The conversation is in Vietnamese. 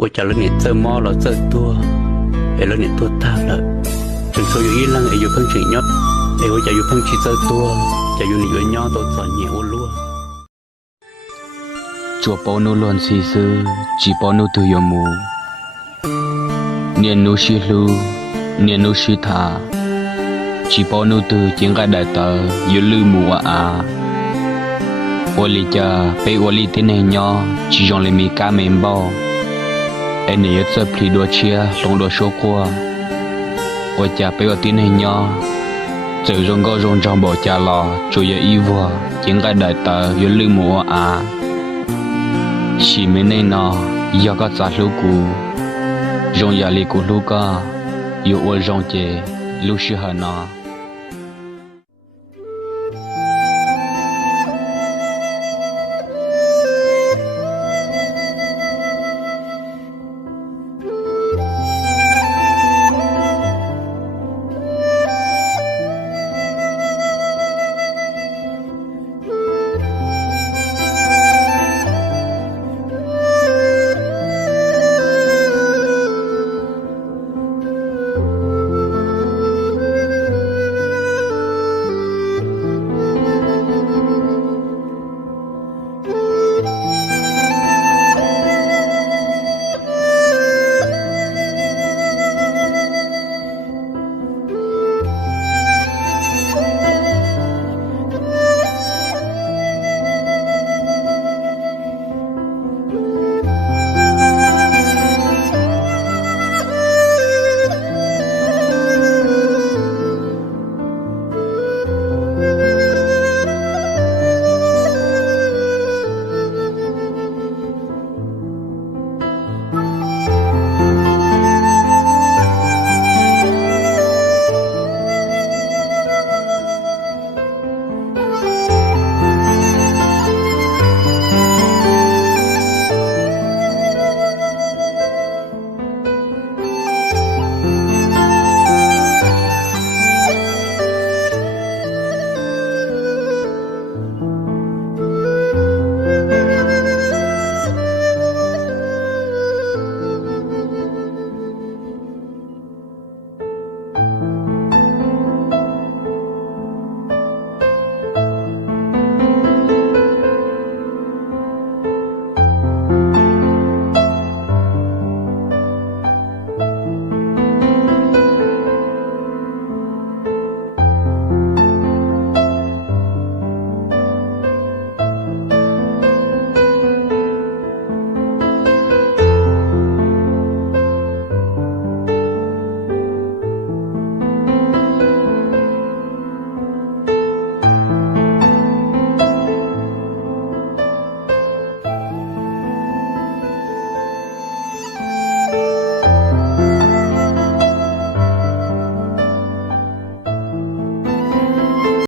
我家里面做猫了做多，哎，了年多大了，就说有一浪哎有碰见鸟，哎我家有碰见做多，家有你有鸟都做鸟我luôn. Chùa bao nô luôn xì sư, chỉ bao nô từ yếm mù. Niên nô xì lưu, niên nô xì thả. Chỉ bao nô từ tiếng gai đại tờ, yếu lưu mù à. Ô lì chà, bê ô lì tên này nhỏ, chỉ dòng lì mì ca mềm bao. Anh này yết sập lì đua chia, lông đua số qua. Ô chà bê ô tên này nhỏ. Giờ rong gò rong trong bộ chà lò, chú yếu y vua, tiếng gai đại tờ, yếu lưu mù à. Chỉ mấy này nó, giờ có giá lưu cũ, rong nhà lì cũ lưu cả, yêu ôn rong chè, lưu sư hà nó.